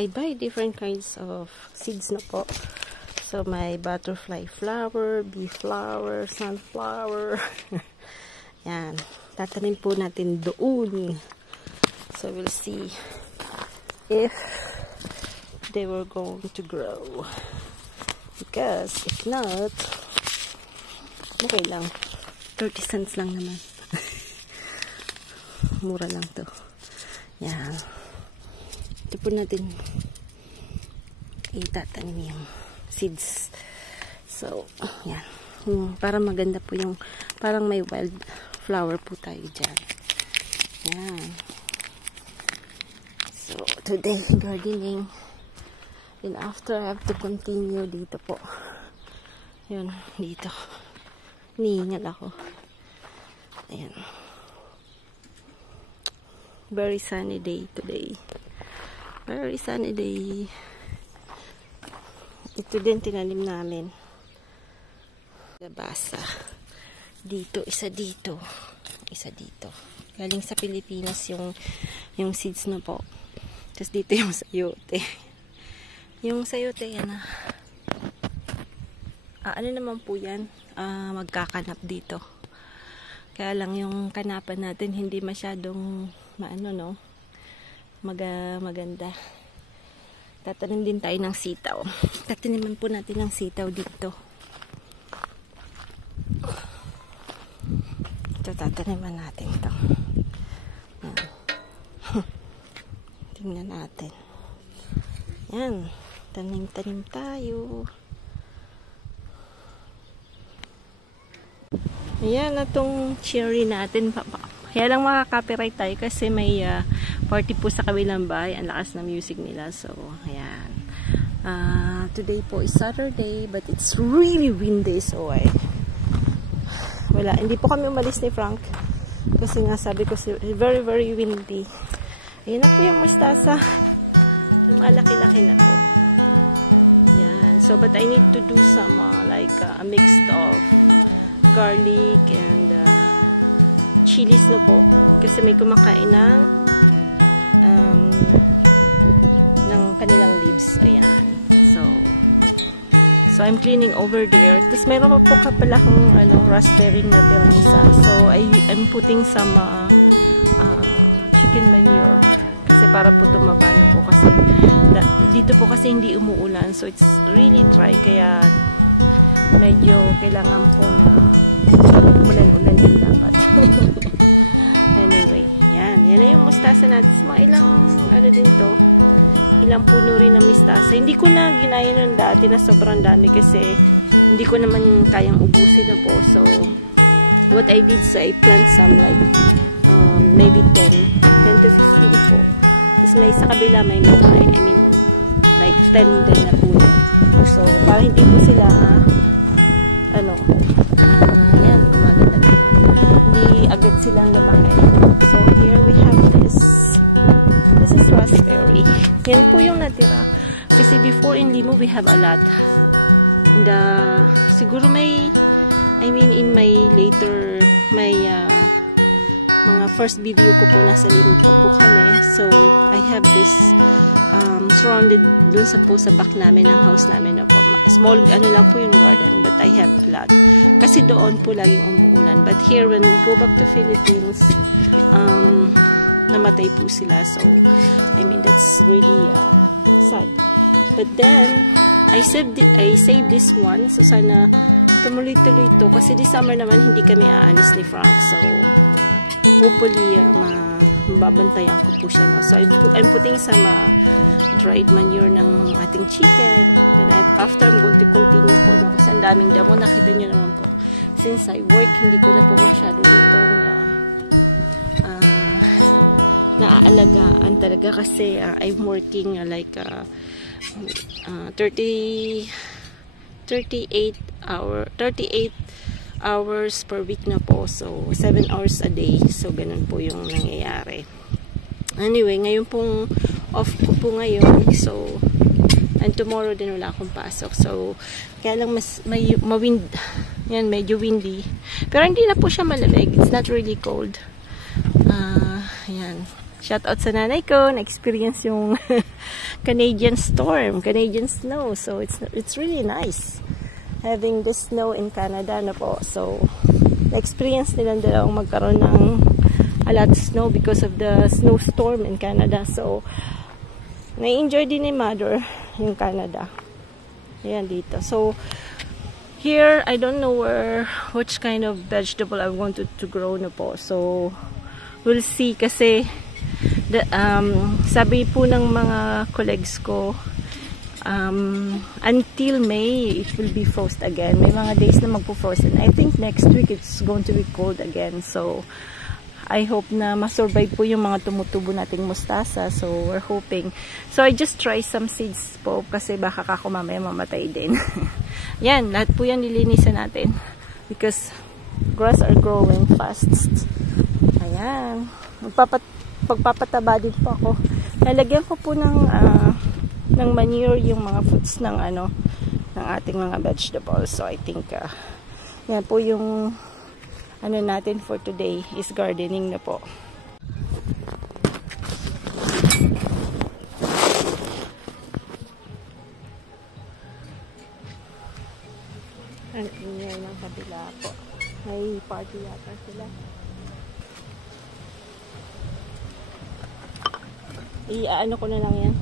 I buy different kinds of seeds na po. So, may butterfly flower, bee flower, sunflower. Yan. Tatanim po natin doon. So, we'll see if they were going to grow. Because, if not, okay lang. 30 cents lang naman. Mura lang to. Yan. Ito po natin itatanim yung seeds. So, yan. Para maganda po yung, parang may wild flower po tayo dyan. Yan. So, today, gardening. Then after, I have to continue dito po. Yun, dito. Nihingal ako. Ayan. Very sunny day today. Very sunny day. Ito din tinanim namin. Labasa. Dito, isa dito. Isa dito. Galing sa Pilipinas yung seeds na po. Tapos dito yung sayote. Yung sayote yan ano naman po yan? Magkakanap dito. Kaya lang yung kanapan natin hindi masyadong maganda. Tatanim din tayo ng sitaw. Tataniman po natin ng sitaw dito. Ito, tataniman natin ito. Tingnan natin. Yan. Tanim-tanim tayo. Ayan, itong cherry natin. Kaya lang makaka-copyright tayo kasi may party po sa kabilang bahay. Ang lakas ng music nila. So, ayan. Today po is Saturday but it's really windy. So, wala. Hindi po kami umalis ni Frank. Kasi nga sabi ko, very, very windy. Ayan na po yung mustasa. Yung malaki-laki na po. Ayan. So, but I need to do some like a mix of garlic and chilies na po kasi may kumakain ng kanilang leaves. Ayan. So I'm cleaning over there. Tapos mayroon pa po pala akong raspberry na tirang isa. So I'm putting some chicken manure kasi para po tumaba na po kasi dito po kasi hindi umuulan. So it's really dry kaya medyo kailangan pong umulan-ulan din dapat. Anyway, yan na yung mustasa natin. Mga ilang din to, ilang puno rin ng mustasa. Hindi ko na ginaya nun dati na sobrang dami kasi hindi ko naman kayang ubusin na po. So what I did is I plant some like maybe 10 to 15 po. Tapos may sa kabila may mga like 10 din na puno. So para hindi po sila yan, gumaganda dito. Hindi agad silang lumaki. So, here we have this. This is raspberry. Yan po yung natira. Kasi before in Limo, we have a lot. And, siguro may, in my later, may, mga first video ko po nasa Limo pa po kami. So, I have this surrounded dun sa back namin ng house namin po. Small lang po yung garden but I have a lot kasi doon po laging umuulan but here when we go back to Philippines namatay po sila. So that's really sad but then I saved this one. So sana tumuloy-tuloy to kasi this summer naman hindi kami aalis ni Frank. So hopefully mababantayan ko po siya. No? So I'm putting some dried manure ng ating chicken. Then after I'm going to continue po no? Kasi ang daming damo. Nakita nyo naman po. Since I work, hindi ko na po masyado ditong naaalagaan talaga kasi I'm working like 38 hours per week na po. So, 7 hours a day. So, ganun po yung nangyayari. Anyway, ngayon pong off ko po ngayon. So, and tomorrow din wala akong pasok. So, kaya lang mas ma-wind. Yan, medyo windy. Pero hindi na po siya malamig. It's not really cold. Yan. Shout out sa nanay ko, na-experience yung Canadian storm, Canadian snow. So it's really nice having the snow in Canada na po. So na-experience nilang dalawang magkaroon ng a lot of snow because of the snowstorm in Canada. So na-enjoy din ni mother yung Canada. Ayan dito. So here, I don't know which kind of vegetable I wanted to grow na po. So we'll see kasi sabi po ng mga colleagues ko, until May it will be frost again. May mga days na magpo-frost, and I think next week it's going to be cold again. So I hope na masurvive po yung mga tumutubo nating mustasa. So we're hoping. So I just try some seeds po kasi baka kako mamaya mamatay din. Yan, lahat po yan nilinisan natin because grass are growing fast. Ayan, pagpapataba din po ako. Lalagyan ko po ng manure yung mga fruits ng ng ating mga vegetables. So I think yan po yung natin for today is gardening na po. Ang ingay ng kabila po. May party yata sila. Ano ko na lang yan.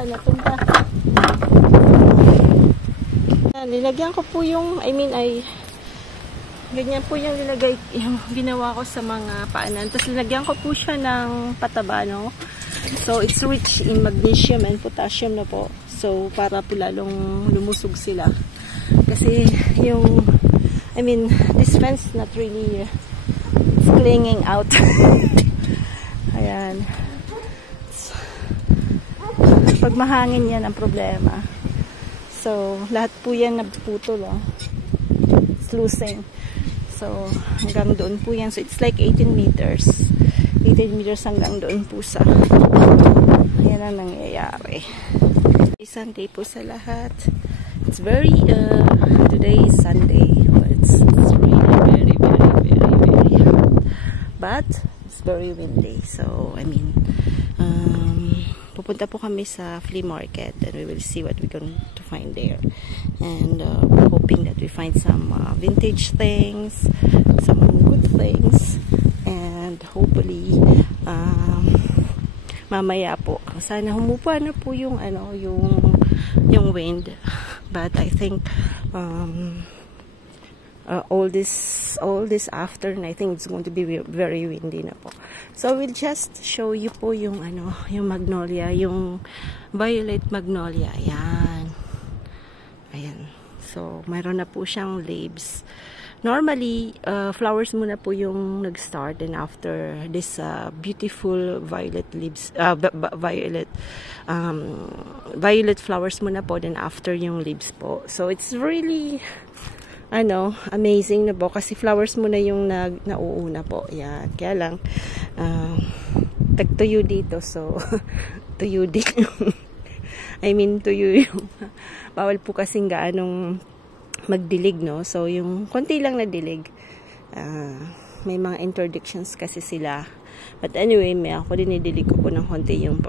Natumba. Nilagyan ko po yung, ganyan po yung nilagay, yung ginawa ko sa mga paanan. Tapos nilagyan ko po siya ng pataba, no? So, it's rich in magnesium and potassium na po. So, para po lalong lumusog sila. Kasi, yung, this fence not really, it's clinging out. Ayan. Pag mahangin yan ang problema. So, lahat po yan nagputol. It's losing. So, hanggang doon po yan. So, it's like 18 meters. 18 meters hanggang doon po sa. Ayan ang nangyayari. Sunday po sa lahat. It's very, today is Sunday. But it's really very, very, very, very hot. But, it's very windy. So, pupunta po kami sa flea market and we will see what we're going to find there. And we're hoping that we find some vintage things, some good things, and hopefully mamaya po sana humupa na po yung yung wind. But I think all this afternoon, I think it's going to be very windy na po. So we'll just show you po yung yung magnolia, yung violet magnolia. Ayan. So mayroon na po siyang leaves. Normally, flowers muna po yung nag-start, and after this beautiful violet leaves, violet flowers muna po, then after yung leaves po. So it's really amazing na po kasi flowers muna yung nauuna po. Yan. Kaya lang tagtuyo dito, so tuyo din yung tuyo yung bawal po kasing gaanong magdilig, no? So yung konti lang na dilig, may mga interdictions kasi sila. But anyway, ako dinidilig ko po ng konti yung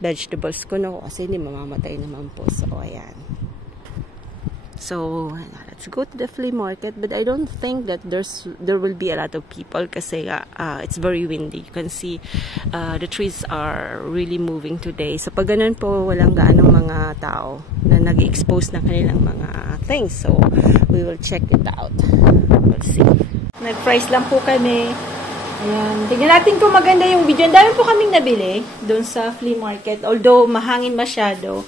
vegetables ko, no? Kasi hindi mamamatay naman po. So ayan. So, let's go to the flea market, but I don't think that there will be a lot of people kasi it's very windy. You can see the trees are really moving today. So, pag ganun po, walang gaanong mga tao na nag-expose ng kanilang mga things. So, we will check it out. We'll see. Nag-price lang po kami. Ayan. Tignan natin kung maganda yung video. Ang dami po kaming nabili doon sa flea market. Although, mahangin masyado.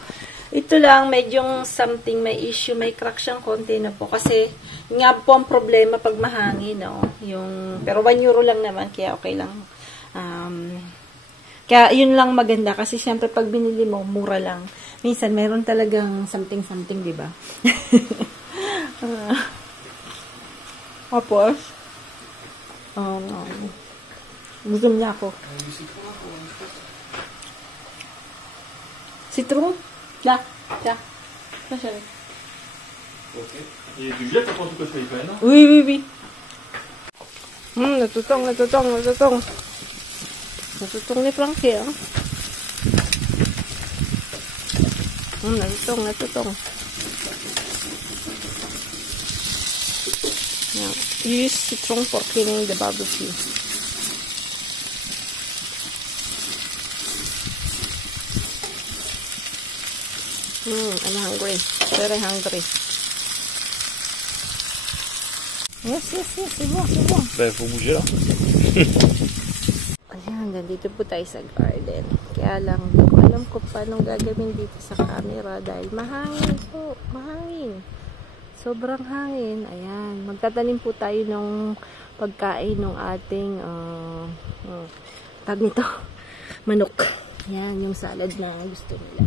Ito lang, medyo something, may issue, may crack siyang konti na po. Kasi, nga po ang problema pag mahangin, no? Pero 1 euro lang naman, kaya okay lang. Kaya, yun lang maganda. Kasi, syempre, pag binili mo, mura lang. Minsan, meron talagang something-something, di ba? Tapos, gusto niya ako. Citron? Là, tiens. Là, chérie. Ok. Et du lait, t'as pensé que je fais pas, non? Oui, oui, oui. Natutong ni Frankie, ah. Natutong. Now, use citron for cleaning the barbecue. I'm hungry. Very hungry. Yes, c'est bon. Ben, faut bouger là. Ayan, nandito po tayo sa garden. Kaya lang, hindi ko alam kung paano gagawin dito sa camera dahil mahangin po. Mahangin. Sobrang hangin. Ayan. Magtatanim po tayo ng pagkain ng ating tag nito. Manok. Ayan, yung salad na gusto nila.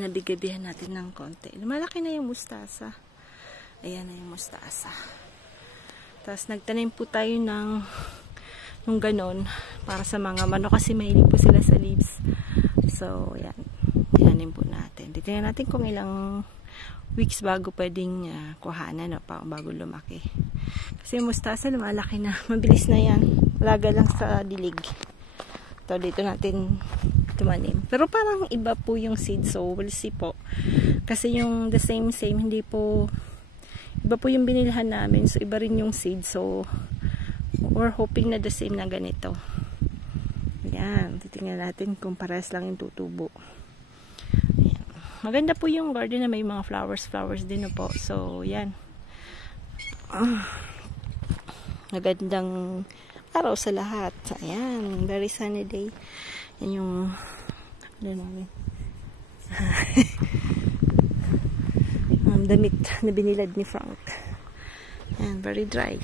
ginabi-gabihan natin ng konti. Lumalaki na yung mustasa. Ayan na yung mustasa. Tapos nagtanim po tayo ng nung ganon para sa mga manok kasi mahilig po sila sa leaves. So, yan. Tinanim po natin. Titingnan natin kung ilang weeks bago pwedeng kuhanan bago lumaki. Kasi yung mustasa lumalaki na. Mabilis na yan. Laga lang sa dilig. So, dito natin tumanim. Pero parang iba po yung seed. So, we'll see po. Kasi yung the same, hindi po iba po yung binilhan namin. So, iba rin yung seed. So, we're hoping na the same na ganito. Ayan. Titingnan natin kung parehas lang yung tutubo. Ayan. Maganda po yung garden na may mga flowers din po. So, yan. Magandang araw sa lahat. Ayan. Very sunny day. Yan yung ano namin. Damit na binilad ni Frank. Ayan. Very dry.